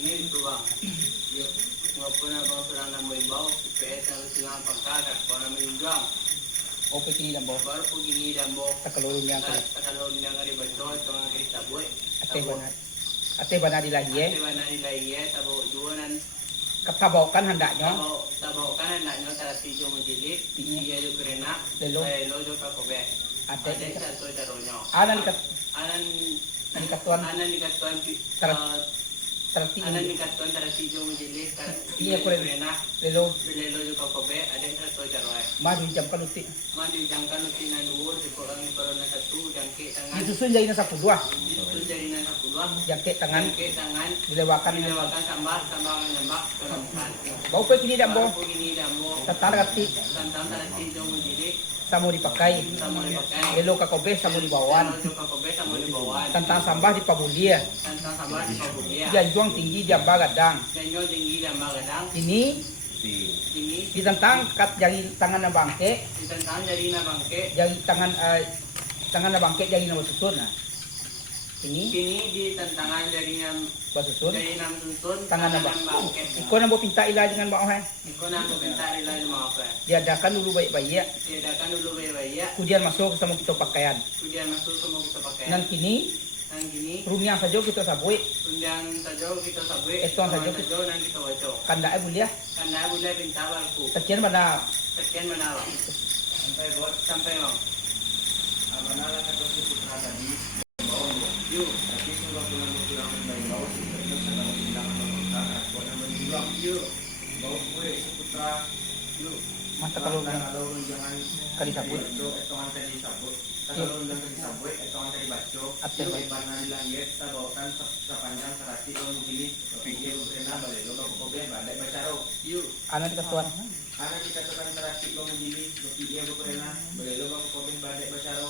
Ini itu bang. Yuk, maupun abang surang nama ibau, PS yang silang pagkakat, kau nama injang. Oke kini dan bawa. Baru begini dan bawa. Takalulun niya ka. Takalulun niya ka di baco, ito nga kay saboy. Ate ba na dilahi eh? Ate ba na dilahi eh, tabo duwanan. Kapabawakan handa nyo? Tabawakan handa nyo, tarasi yung majilit. Iya yung krena. Lelo? Lelo ka kobe. Ate sa to daro nyo. Anan nikatuan. Tarati. Anan nikatuan tarasi yung majilit. Iya ko rin. Lelo yung ka kobe. Ada sa to daro eh. Madu jam kaluti. Madu jam kaluti na nuwur. Sipo ang iparo na satu. Jangke tangan. Disusun jay na sa pudwa. Disusun jay na sa pudwa. Jangke tangan. Jangke tangan. Dilewakan sambal ngambak. Keramukan. Bau pe kini dan bawa. Baru kini dan bawa. Tarati. Tarati yung majilit. Samo dipakai. Lelo ka kobe samo dibawan. Tentang sampah di pabulia. Dia juang tinggi dia bagadang. Ini ditentang kat jari tangan na bangke. Jari tangan na bangke jari na basusun. Ini di tentangan jari na basusun. susun. Tangan na bangke. Iko na mo pinta ila dengan mau hai. Iko na mo pinta ila dengan mau hai. Diadakan dulu baik-baik. Kemudian masuk sama kita pakaian. Nan kini rumia saja kita sabui. Eton saja kita wajo. Kanda bulia. Pinta balku. Sekian mana? Sampai bang. Manala kata si putra tadi. Yuk. Tapi sudah pulang pulang dari bawah sih terus sedang pindah ke putra. Kau nama juga. Yuk. Bawa kue si putra. Yuk. Mata kalau kalau jangan kali sabut. Itu etongan tadi sabut. Kalau jangan tadi sabut, etongan tadi baco. Atel bana dilangit, kita bawakan sepanjang serati kalau begini. Pikir berenang balik. Lo kau kobe badai bacaro. Yuk. Anak dikatuan. Anak dikatakan serati kalau begini. Pikir berenang balik. Lo kau kobe badai bacaro.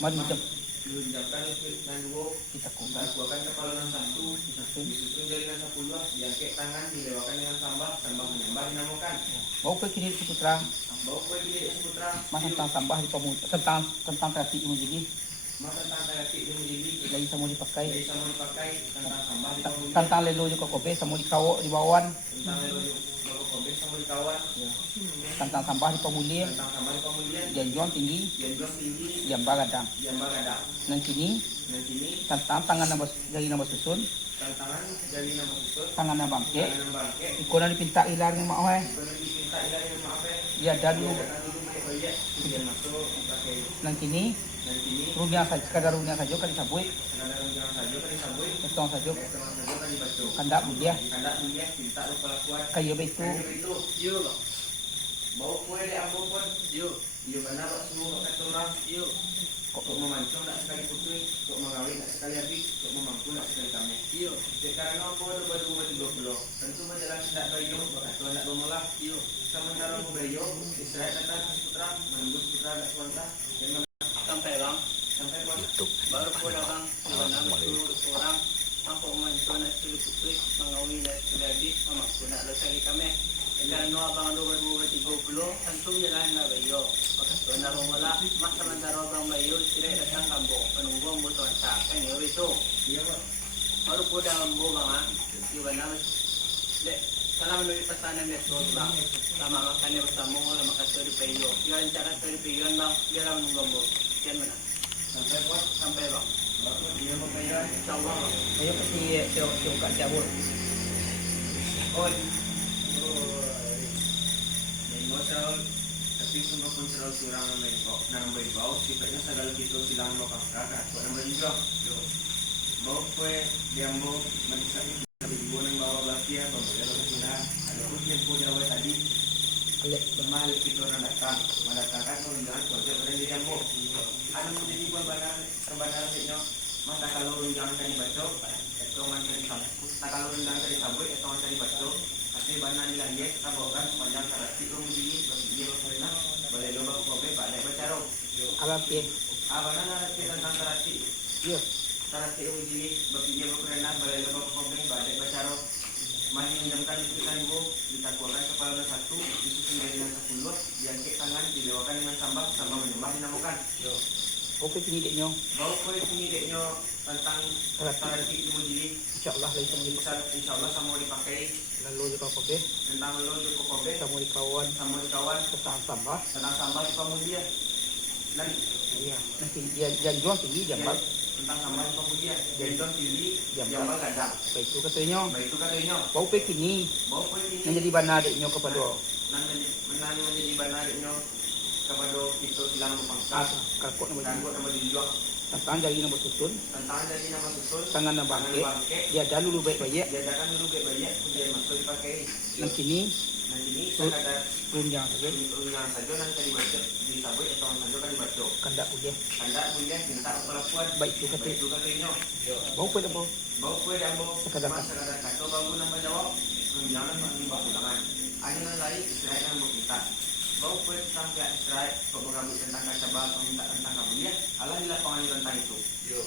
Madu jam. Diucapkan nanduo Kita kumpul. kuakan kepala yang satu disusun dari yang 10 diangkat tangan dilewakan dengan sambal menyambah dinamakan. Bau pe kini si putra. Bawa kue gini putra. Mas tentang sampah di pemuda tentang trafik ini jadi Masa tentang terapi yang menjadi lagi sama dipakai dari sama dipakai tentang sambal di pemuda. tentang lelo juga kobe sama dikawo di bawan Tentang lelo bawa kobe sama di kawan. tentang sampah di pemuda Tentang sambal di pemudian. janjuan tinggi Yang jual tinggi. jam bagadang Yang bagadang. dan kini Nanti ini tentang tangan nabas dari nabas susun tantangan dari nama susut. tangan na bangke Tangan bangke. ikona dipinta ilar ng mau hai Kalau diminta ilahi maaf ya. dia dan Dulu baik-baik. Kemudian masuk pakai. dan kini Nanti ini runia saja kadar runia saja kali sabui kadang-kadang jangan saja kan disambui. etong saja Teman saja kan dibaca. kanda mulia Kanda mulia cinta lupa kuat. kayu itu Itu Yuk. bawa kue di ambo pun. Yuk. Iya benar pak semua kata orang. Yuk. Untuk memancung tak sekali putui, untuk mengawin tak sekali habis, untuk memampu tak sekali kami. Yuk. Sekarang apa ada berdua tentu menjalan tidak bayo, atau tidak memulak. Yuk. Sementara bayo, Israel datang ke putra, menunggu putra tak suanta, dan Sampai bang. sampai Baru pulang bang. Betul orang. Apa mantu nak sulit mengawi dan sudah habis mampu nak lagi kami. Dan no abang 2030 tentu jalan na bayo. Maka na romala mas sementara abang bayo sila datang kampung menunggu butuh sakan ya itu. iya pak. Baru pulang ambo bang. Di mana dek kalau menuju pesanan itu bang. Sama makannya bersama sama kasih di bayo. Jangan cara dari bayo bang. Biar menunggu ambo. Kian mana? Sampai bang. Baru dia membayar. Insyaallah bang. ayo kasi siok cabut Oi. Masalah tapi semua pun selalu surang nang baik bau sifatnya segala kita silang lo kakak buat nama juga bau kue diambo mencari lebih ibu nang bawa bakia bawa jalan kesina ada pun yang punya awal tadi semua kita orang datang mendatangkan menunjukkan kerja pada diri ambo ada menjadi buat bandar kebandaran itu mata kalau jangan tadi baca etongan tadi sabut tak kalau jangan tadi sabut etongan tadi baca Kasi bana nila yet tabokan sepanjang karati kong begini dia berkena boleh lomba kobe pada bacaro. abang pin Abana narasi tentang karati. yo Karati yang begini dia berkena boleh lomba kobe pada bacaro. Masih menjamkan putusan ibu ditakwakan kepala satu disusun dengan 10 diangkat tangan dilewakan dengan sambal menyembah dinamakan. Oke kini dek nyo. Bawa kue sini nyo tentang terapi ilmu jili. Insyaallah lagi sama di Insyaallah sama dipakai lalu juga kobe tentang lo juga kobe sama di kawan sama kawan tentang sampah. tentang sampah di pemudian dan Iya. Nanti dia jual tinggi jambal. tentang sampah di pemudian gendong tinggi Jambal. jambal gadang. Baik itu katanya. Baik itu katanya. Bau pe kini Bawa kue ini menjadi bana dek nyo kepada nanti menjadi bandar nyo kepada kita silang bangsa. kakak nama Kanggo nama dijual tentang jadi nama susun tentang jadi nama susun tangan nama bangke dia dah dulu baik-baik diadakan dulu banyak kemudian masuk dipakai. dan kini Nah ini sekadar runjang saja ulang saja nanti dibaca di tabut atau saja kan dibaca. kandak boleh Anda boleh minta perlakuan baik itu kata baik juga katanya. bau pe bau Bawa kue dan bawa Sekadar sekadar kata bangun nama jawab jangan mengimbau ulangan. Ada yang lain Israel yang meminta. Bawa kue tentang pihak Israel pengambil tentang kacabang meminta tentang kabulian Allah di lapangan tentang itu.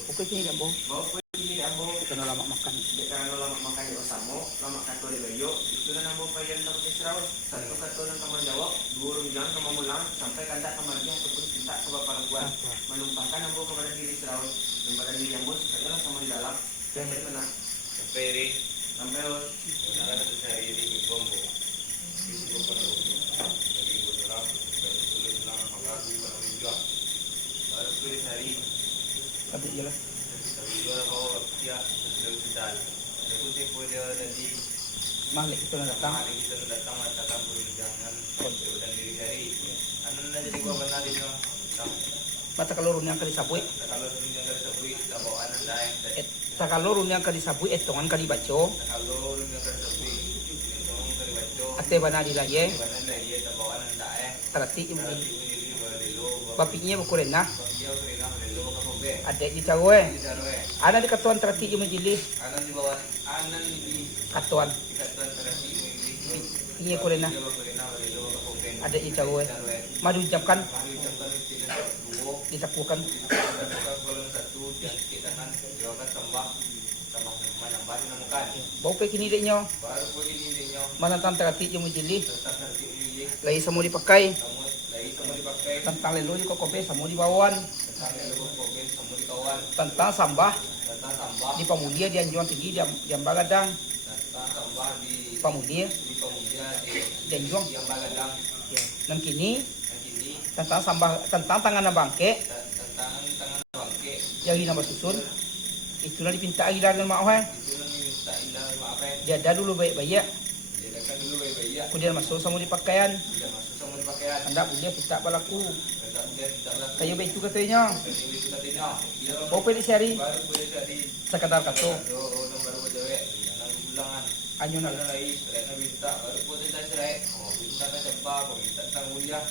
oke kini dah bau Bawa kue ini dan bawa kena lama makan karena lama makan di osamo lama kata di bayo itu dan nambah payah tentang Israel satu kata dan teman jawab dua runjang sama mulang sampai kandak kemarinya ataupun cinta ke bapak lakuan menumpahkan nambah kepada diri Israel dan pada diri yang bos sekalian sama di dalam dan benar Peri, sampai nada tu saya ini bombo. Isi bombo dari orang dari kulit lang pagar di mana menjual. Baru kulit hari tapi jelas tapi jual bawa dia dari sedal. Ada pun dia boleh dari malik itu nak datang hari kita datang datang jangan konsep dan diri hari. Anu nanti jadi gua benar itu. mata kalorun yang kali sabui Kalau jangan sebui kita bawa anak lain. sakalorun yang kali sabui etongan kali baco Kalau jangan sebui itu dari baca. ate bana di lagi Mana dia kita bawa anak lain. terati Kalau ini baru bapinya bukuren nah dia berikan dulu ke mobil. adek di cawe Di sana ada di katuan terati yang menjili anan di bawah anan di katuan ikatan terasi ini ini kuren nah dia berikan dulu ke mobil. adek di cawe Sana madu ucapkan kami ucapkan tidak dua disakukan kita golong satu dan kita kan jawabkan tambah mana baru nemukan bau pe kini dek nyo baru boleh ini nyo manatan terati yang menjili tentang terasi ini lagi semua dipakai kamu lagi semua dipakai tentang lelo juga kobe semua dibawan tentang dulu mobil semua dikawan tentang sambah tentang tambah di pamudia dia jual tinggi dia bagadang tentang tambah di pamudia pemuda di dia jual yang bagadang dan kini dan ini tentang sambah tentang tangan bangke tentang tangan bangke yang di nama susun itulah dipinta agilan dengan mau itu yang minta ilah maaf dia dah dulu baik-baik jadikan dulu baik-baik ya kemudian masuk sama di pakaian sudah masuk sama di pakaian anda punya kita balaku tentang dia tidak laku kayu baik itu katanya dan ini kita tidak dia bau pe di sehari baru boleh jadi sekadar kato orang baru berjawab jangan ulangan anyo na ada lagi mereka minta baru boleh saya cerai oh itu kata coba minta tentang mulia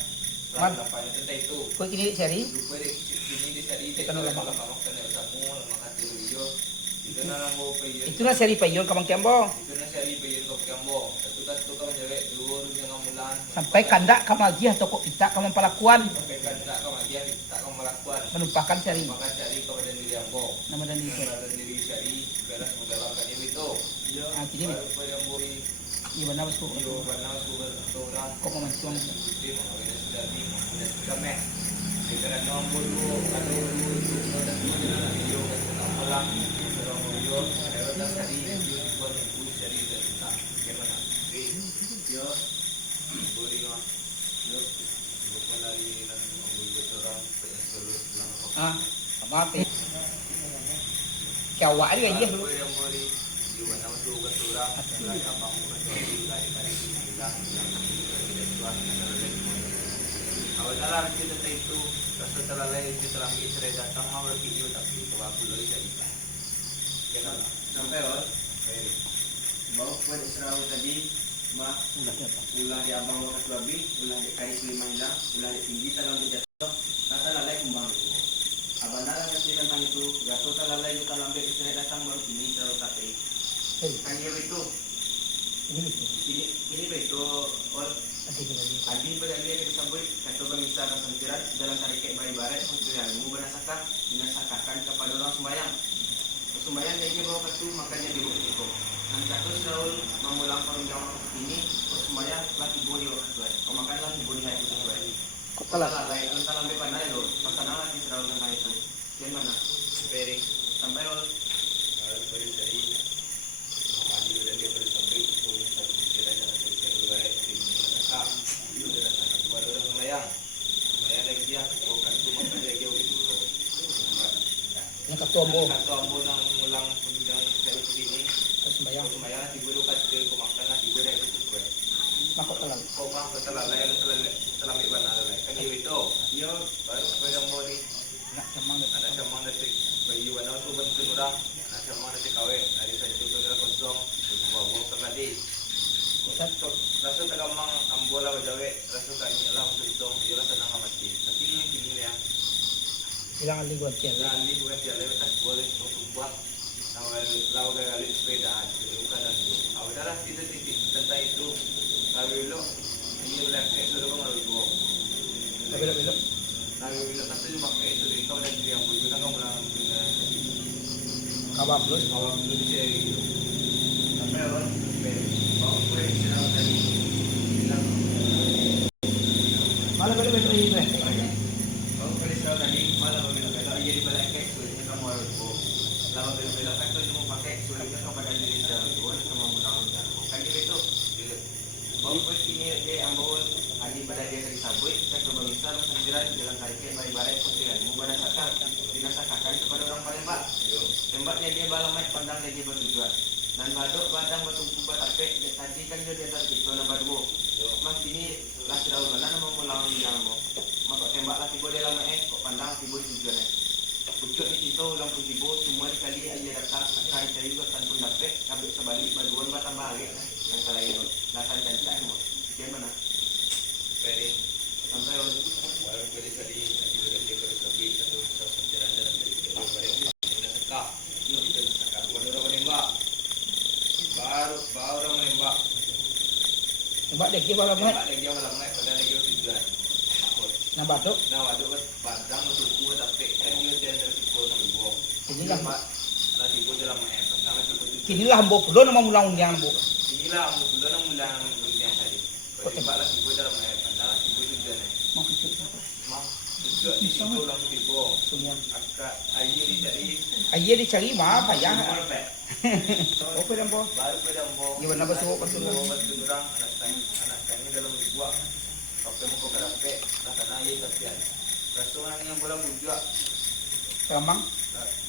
Man. lapanya tentang itu kau kini sehari lupa deh ini di sehari itu Kita nolak kalau kamu kena usahamu makan dulu hijau itu nana mau pergi itulah sehari payon kamang kiambo itu na sehari pergi ke Kiambo satu kamu jawab dulu jangan mulan sampai kandak kamagi atau kok kita kamang palakuan sampai kandak kamu dia tak kamu melakukan menumpahkan sehari maka cari kepada diri Ambo nama dan diri dan diri cari beres menggalakkan itu ah kini baru pada muri iya benar masuk yo banal sugar orang kok memancuang di mengawin sudah di sudah meh di kana nombor dulu ada dulu dan mana yo kan pulang orang yo ada tak tadi yo di buat buku cari kita gimana yo boleh nggak yo bukan dari dan mengambil orang penyeluruh selama ah mati kawa dia dia dulu yang boleh juga nama suka surah lagi apa mau kecuali lagi dari bilang yang tidak tuan awal dalam kita itu rasa terlalai kita lagi Israel datang mau video tapi itu aku lagi cerita kenapa sampai bawa kue Israel tadi mah ulah siapa ulah di abang waktu babi ulah di kais lima hilang ulah di tinggi talang di jatuh kata lalai kumbang itu abang dalam ngerti tentang itu jatuh talalai itu talambe Israel datang baru ini Israel kata hei kan dia itu ini itu ini itu all nanti kita lihat adi pada dia disambut kata bangsa kesampiran dalam tarik bayi barat mu banasaka dinasakakan kepada orang sembahyang sembahyang dia bawa kartu makanya dibuka dan kata Saul memulang perundangan ini sembahyang lagi boleh waktu kau makan lagi boleh hari itu Kok telat? Lain ang talambi pa na ilo. Masana natin sa raw ng tayo ito. Yan man na. Pairing. Sampai all. Baru pada tadi memanggil dan dia pada sampai itu satu pikiran dan satu pikiran luar itu menakap itu adalah sangat kepada orang melayang lagi dia bukan itu makan dia jauh itu Yang ketombo. satu ambo nang ulang undang dari sini Sembayang. sembahyang tiba kat dia ko makan lah tiba dia itu kue Makok telat. kau mah setelah layan setelah iban alai kan itu dia baru pada ambo ni Nak semang dah. anak sama nanti bayi wana tu bantu orang anak sama nanti kawe hari saya tu kira kosong bawa terladi rasa tagamang ambola bajawe rasa kanya lah untuk itu dia rasa nang mati tapi ini kini ya Hilang aliguan siya. berani bukan dia lewat tak boleh untuk buat lawa kali sepeda bukan dan itu awal darah kita titik tentang itu lalu lo ini ulang ke sudah kau malu dua Belok-belok. lalu lo tapi cuma ke itu dari kau dan dia yang juga kau ulang Kabab lu. awak dulu di sini Sampai all. Bawa kue siraw tadi. Bilang. Malah balik-balik ini. Bawa kue siraw tadi. Malah belok-belok. Iya di balik kek. Sulitnya kamu harus go. Lama belok-belok kan tuh cuma pakai sulitnya kepada diri sendiri. Bukan cuma undang-undang. Kan gitu. Bawa kue ini dia ambon. Adi pada dia dari sabui. Kita coba bisa sendirian jalan kaki baik-baik posisian. Mau pada sakar. Dinasakan kepada orang Palembang. Tembaknya dia balamai pandang dia bertujuan. Dan baduk badang bertumpu batapek tadi kan dia di atas itu nama badu. Mas ini lah sudah ulang nama mulang di dalam. Maka tembak lah tiba dalam kok pandang tiba tujuan. Pucuk di situ ulang tiba semua kali aja datang akan cari juga kan pun dapet kabut sebalik baduan batang balik yang salah itu. Lasan cantik semua. Dia mana? pairing Sampai baru pada tadi juga dia pada sampai satu sejalan dalam dari kiri balik ini sekap kita sekap buat orang menembak baru orang menembak Sebab dia kira malam tembak lagi awal lama pada lagi tujuan takut nak batuk. nah waktu badang untuk buat tapi kan dia dari situ nang buang Inilah lah tiba dalam pertama seperti kinilah hambo pulo nama mulang undiang bu. inilah aku sudah nang mulang yang tadi tembak lah tiba dalam pertama tiba tujuan Mau kecil mah juga di situ lang tiba semua. agak air dicari Ayah dicari mah payah. Perfect. Oke dan po. Baru pada mau Gimana basuh betul? bantu orang anak kami dalam dua waktu mau ke kafe karena ia kasihan restoran yang bola juga Kamang.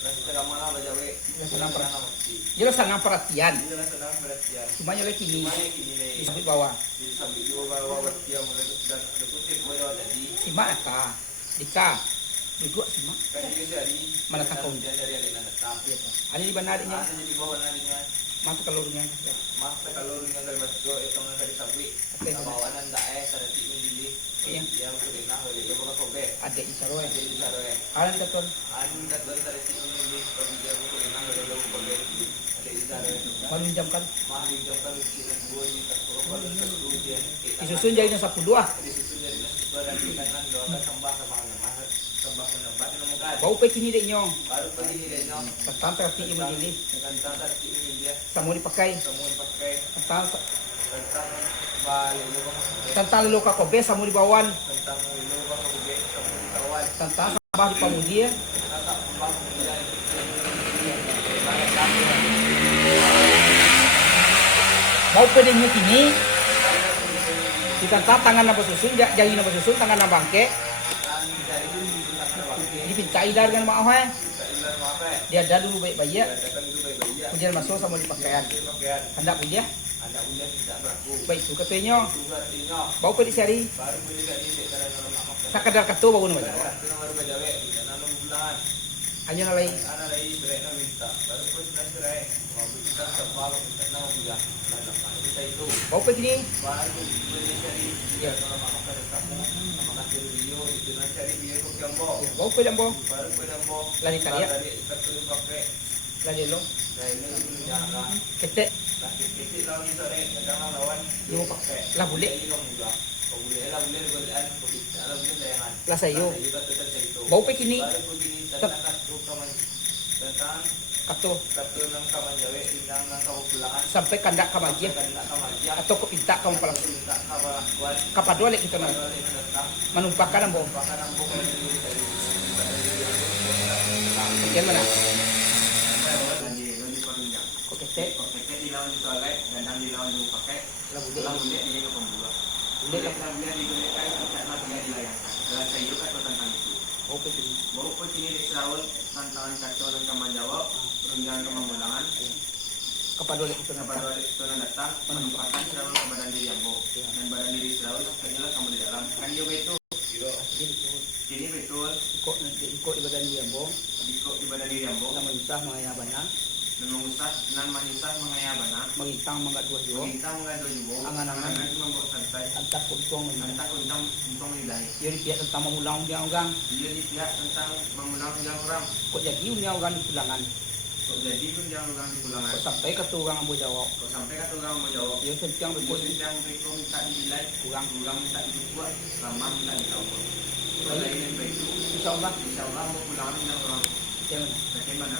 restoran mana bajawe Restoran pernah mesti Jelas sangat perhatian. ini restoran perhatian Cuma yang kini cuma yang kini di nih samping bawah. di samping dua bawa dia mulai dan ada kutip bola tadi Simak ka. Dika. Duduk simak. kan dia jadi Mana takut? dari ada datang Iya tak. Ada di mana adanya? ada jadi bawah nadinya Mata telurnya. mas kalau ringan dari masuk itu nggak dari sapi Oke. bawanan tak ada di ini Iya. yang sudah boleh dia bakal kobe Ada isaroe. jadi cara ya Alan betul. anu kat dari dari sini di pergi dia buku dengan dari lalu kobe ada cara Baru minjamkan. mah di jangka kita dua di tak korban satu dia Disusun jadi 10 di situ dari nasi dan di kanan doa tambah sama nama tambah menambah menemukan Bau pe kini dek nyong. baru pergi ni dia Tentang terti ibu jadi. dengan tanda ini dia Sama dipakai. semua dipakai Tentang tentang balik lubang tentang luka kobe sama dibawan. tentang lubang kobe semua dikawan Tentang sabah di pamudia. Bau pe dek kini. Ditentang tangan napa susun, jari napa susun, tangan napa bangke. Dipincai dari dengan mau dia ada dulu baik-baik ya. Kemudian masuk sama di pakaian. Hendak pun dia. Baik itu katanya. Bau pe disari. Sakadar katu bau nama Jawa. Hanya nalai. Bau pe gini. Ya. Bau pe dambo. Lari karya. Lari lo. Ketek. Yo pak. Lah boleh. Lah sayo. Bau pe gini. tentang kato Kato ng kamanjawe, inang ng kapulangan. sampai kandak ka magya Kanda kamadya. atau ko pinta ka mo palang Pinta kabalangkuan. kapadole kita na Padole na datang. manumpah ka mo Baka ng bukay diri sa yan mana Hindi pa rin yan. ko kete Kok kete dilawan dito agay, gandang dilawan yung pakai. labuli Lang ulit hindi ko pembuka. ulit Ulit lang dia digunakan karena dia dilayangkan. Dalam sa iyo kato tentang itu. okay sige Bawa po sinilis Raul tantangan kato ng kamanjawa, perunggangan kemamulangan. kapadole kita na Kepada wali itu yang datang menumpahkan Raul ke badan diri Ambo. Dan badan diri Raul hanyalah kamu di dalam. Kan dia betul. Ini betul. iko ibadan dia mo Di badan diri Ambo. na mangita mga yabana Dan mengusah nan manyusah mengayabana. mangitang mga dua yo Bintang mengado jibo. Angan-angan. membawa santai. antas kuntong Tentang untang nilai. yun pihak tentang mengulang dia orang Dia di pihak tentang mengulang yang orang. kok jadi dia orang di pulangan Kok jadi pun jangan orang di pulangan. kok sampai ke tu orang mau jawab Kok sampai kata orang mau jawab. dia sentiang Kok berkut yang itu minta dinilai. kurang Orang minta dibuat. Lama minta ditahu. Kalau ini begitu. insyaallah Insya Allah mau pulang dengan orang. jangan Bagaimana?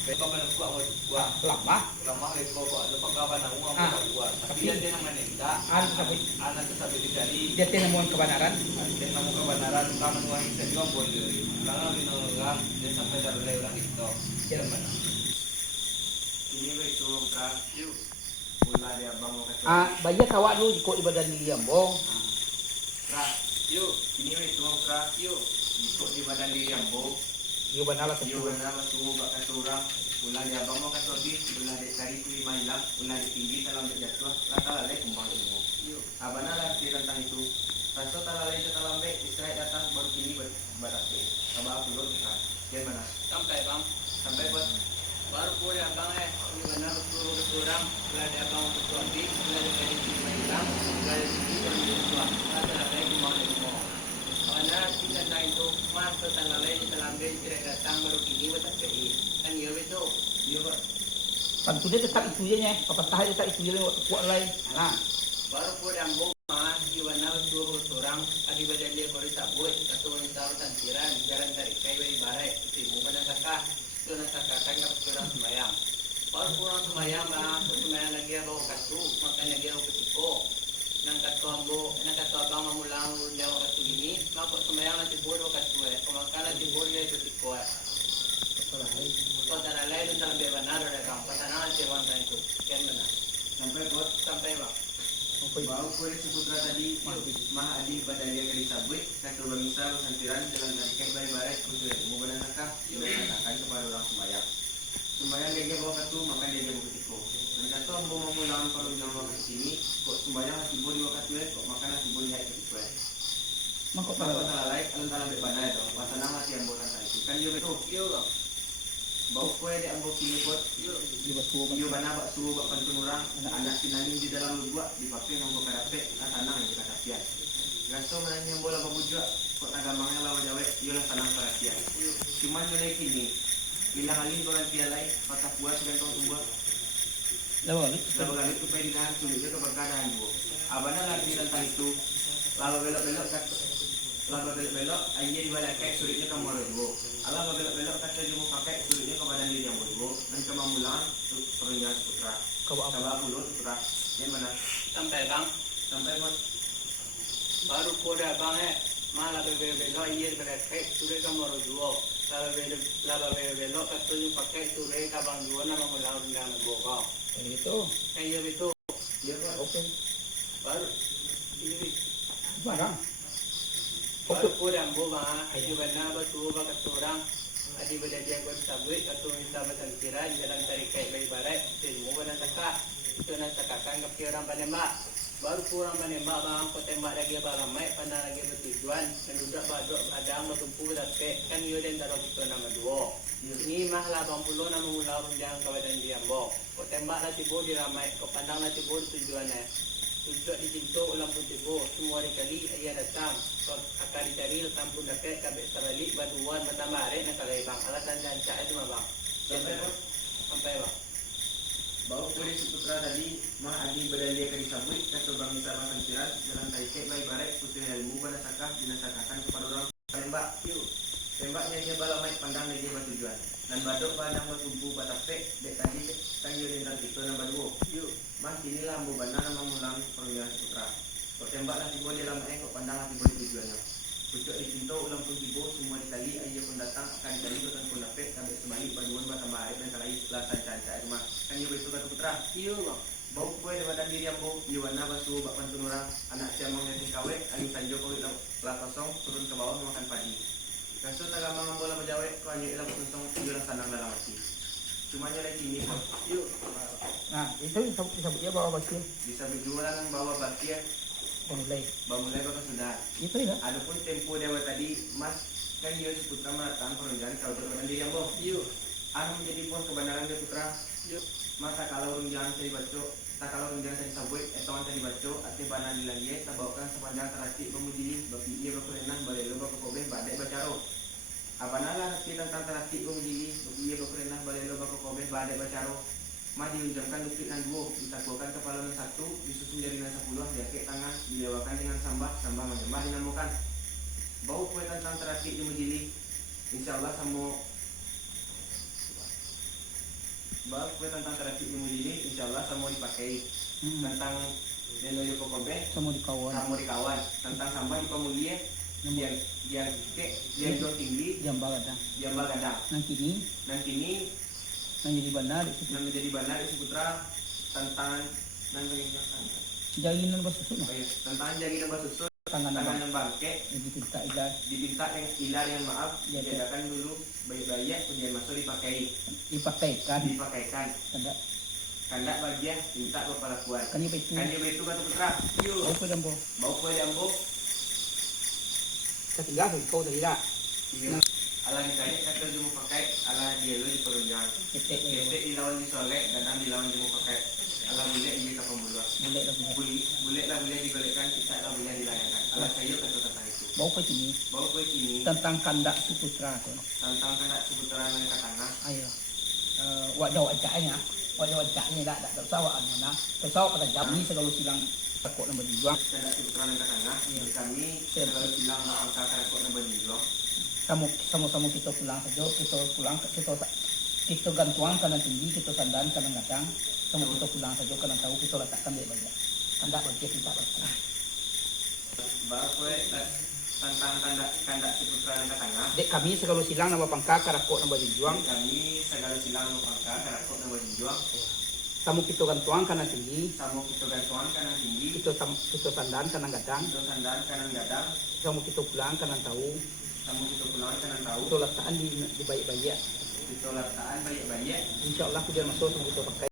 Ikaw man ang kuha kuha. lama Lamang ikaw ko ano pagkaban ng uang Ah. mo kuha. Tapi yan din ang maninda. ano sabi Anak sa sabi jadi. dia tinamuan kebenaran Din mo kabanaran kaman mo sa iyo boleh. Lang binangang din sa pedal lang ito. jangan Mana? Ini begitu kan. Pula dia abang mau kata. bayar tawa lu kok ibadan dia mo Kak, Yuk, ini begitu kan. yuk. Ikut di badan diri Ambo. dia banala sa Iyo benar masuk bak kata orang. Pula dia abang mau kata di. Pula dia cari tu lima hilang. Pula dia tinggi dalam jatuh. Lata lalai kumbang ilmu. Abana lah dia tentang itu. Rasa talalai itu talambe. Israel datang baru kini berarti. Abang aku lor kan. Dia mana? Sampai bang, Sampai buat baru pun abang ini benar suruh keturang, belada abang ketuandi, belada dari lima hilang, belada tinggi dan dua. Kata lalai di mana semua. Mana kita tahu itu masa talalai di dalam bed tidak datang baru kini betul jadi. Kan dia itu. dia buat. tentu dia tetap itu je nya papatah dia tetap itu je kuat lain nah Baru pun ambung mah di mana suruh keturang, akibat dia kori sabut, satu wanita tantiran, jalan dari kayu barai, timu mana kakak. Itu nak kakak yang kurang sembayang. Baru kurang sembayang mah, sembayang lagi bawa katu, makanya dia ketiko. Nang katu ambo, nang katu abang mamulang dia katu ini, maka sembayang nanti bodoh katu pemakanan nanti bodoh dia ketiko Kau tanah lain dalam bebanar ada kamu, pasangan cewek itu, kian mana? Sampai buat. Sampai bang. Bau kue si putra tadi mah adi badaya kali sabui kata bangsa santiran jalan dari bayi baret putri mau benar nakah dia katakan kepada orang sembahyang dia bawa katu maka dia bawa ketiko dan kata mau mengulang kalau yang bawa ke sini kok sembahyang hati bodi bawa katu kok makan hati bodi hai ketiko mangkok maka salah lain alun dalam berbana itu pasal nama si ambo tentang itu kan dia betul Yo bang. bau kue di ambo kini buat di batu iyo bana bak suruh bak pantun orang anak sinangin di dalam lubuk di pakai nongko karape tanah yang kita kasihan gaso menanya bola babujua kok agamanya lawan jawa iyo lah tanah kasihan cuman mulai kini bilang alin orang tialai patah puas gantong sebuah lawan lalu kali itu pengen dinahan sulitnya keberkadahan bu abana lagi tentang itu lalu belok-belok kata lalu belok-belok aja di balik kayak sulitnya kamu harus bu Allah belok-belok kata dia mau pakai sulitnya ke badan diri yang bu dan kemamulan perunjang putra kau apa Kabar mulut putra yang mana Sampai bang. sampai buat Baru pun abang malah belok iya berefek, sudah kamu harus jual. Laba belok kata yang pakai sudah kabang jual nama melawan dengan bokau. itu Kayak itu dia buat oke baru ini barang baru pun ambo mah aja benar betul bakat orang adi belajar kau sabut atau minta batang kira jalan tarik kayak bayi barat mau benar takak itu nak takkan ke orang panembak baru kurang panembak bang kau tembak lagi apa ramai pandang lagi bertujuan mendudak badok adang bertumpu tapi kan iyo dan taruh itu nama dua ini mah 80 nama ular jangan kawadan dia mbok kau tembak lah tibo di ramai kau pandang lah tibo tujuannya tujuan di cinta ulang pun tibo semua kali ia datang kau akan dicari tampun dapat kabeh sabalik baduan matamare nak kalai bang alasan janca itu mah bang sampai buat sampai bang bau kulit si putra tadi mah adi berdalia ke disabui kata bangsa santiran jalan taike bayi baret putri ilmu pada sakah dinasakakan kepada orang tembak yuk Tembaknya dia balamai pandang dia bertujuan. Dan badok pandang bertumpu batapek dek tadi tanggil dentar itu nama dua. Yuk, mas inilah ambu bana nama mulang perwira putra. Kok tembaklah tibo dia lama kok pandang tibo tujuannya. Pucuk di pintu ulang pun tibo semua ditali ayo pun datang akan ditali dan pun dapet sampai sebalik paduan batambah air dan kalai belasan caca rumah. Kan dia begitu kata putra. Iyo bang. Bau kue di badan diri ambu Iwana basu bak pantunura anak siang mengenai kawe ayu sanjo kau lah kosong turun ke bawah memakan padi. Kasus tagamang bola majawe kau hanya ilang kuntong jurang sanang dalam hati. Cuma nyolek ini kok. Yuk. Nah, itu disebut dia bawa bakir. Bisa berjualan yang bawa bakir. Pemulai. Mulai bakal sudah. Itu ya. Adapun tempo dewa tadi mas kan dia putra meratang perunjangan kau berkenan diri ambo. Iyo. Anu menjadi pun kebenaran dia putra. Iyo. Masa kalau runjangan saya dibaca, tak kalau runjangan saya disabui, etawan saya dibaca, ati banan dilagi, tak bawakan sepanjang terhati pemujili, bagi ia berkerenah, balai loba kekobeh, badai bacaro. Abanalah hati tentang terhati pemujili, bagi ia berkerenah, balai loba kekobeh, badai bacaro. Mah diunjamkan lutut dan duo, ditakwakan kepala yang satu, disusun jari dan 10, diakek tangan, dilewakan dengan sambah menyembah dinamukan. Bau kue tentang terhati pemujili, insyaallah sama bahwa kue tentang terapi ilmu ini insyaallah semua dipakai tentang deno yoko kobe Semua dikawan. tentang sampah di pemulia dia jauh tinggi Jam bagadang. gadang Nang kini nang jadi bandar itu. dan menjadi bandar isi putra tentang dan Jaginan bersusun. tentang jadi lembah susun Tangan tangan yang bangke diminta ilah diminta yang ilar yang maaf Ya, diadakan dulu bayi-bayi kemudian masuk dipakaikan. Tanda kandak bagian minta kepalakuan kan itu. kan dia begitu kata putra yuk Bau ko dambo. bau kue diambo Katiga kau tadi dah. ala ditanya kata dia mau pakai ala dia lu di perunjangan Ketek kete dilawan di solek dan dilawan dia mau pakai ala boleh iya ke pemuluan boleh dah punya. boleh lah boleh digolekan kita lah boleh dilayangkan ala saya kata tentang itu Bau ko ini bau kue kini tentang kandak si putra tu. tentang kena seputaran yang katana Ayo. Wajah wajahnya dah sawaan mana. Pesawat pada jam ni segala silang takut nama dijuang. kena seputaran yang katana kami selalu bilang angka karakot yang berjuang Sama-sama kita pulang saja, kita gantuan kanan tinggi, kita sandan kanan gadang, sama kita pulang saja kanan tahu kita letakkan di banyak. Kandak bagi kita bagi. bau kue tentang kandak seputaran yang katana Dek kami segala silang nama pangka karakot nama dijuang. kami segala silang angka karakot yang berjuang Sama kita gantuan kanan tinggi, sama kita gantuan kanan tinggi kita sandan kanan gadang, kita sandan kanan gadang sama kita pulang kanan tahu, sama kita pulang kanan tahu kita letakkan di baik-baik. kita letakkan banyak-banyak Insya Allah kita masuk sama kita pakai.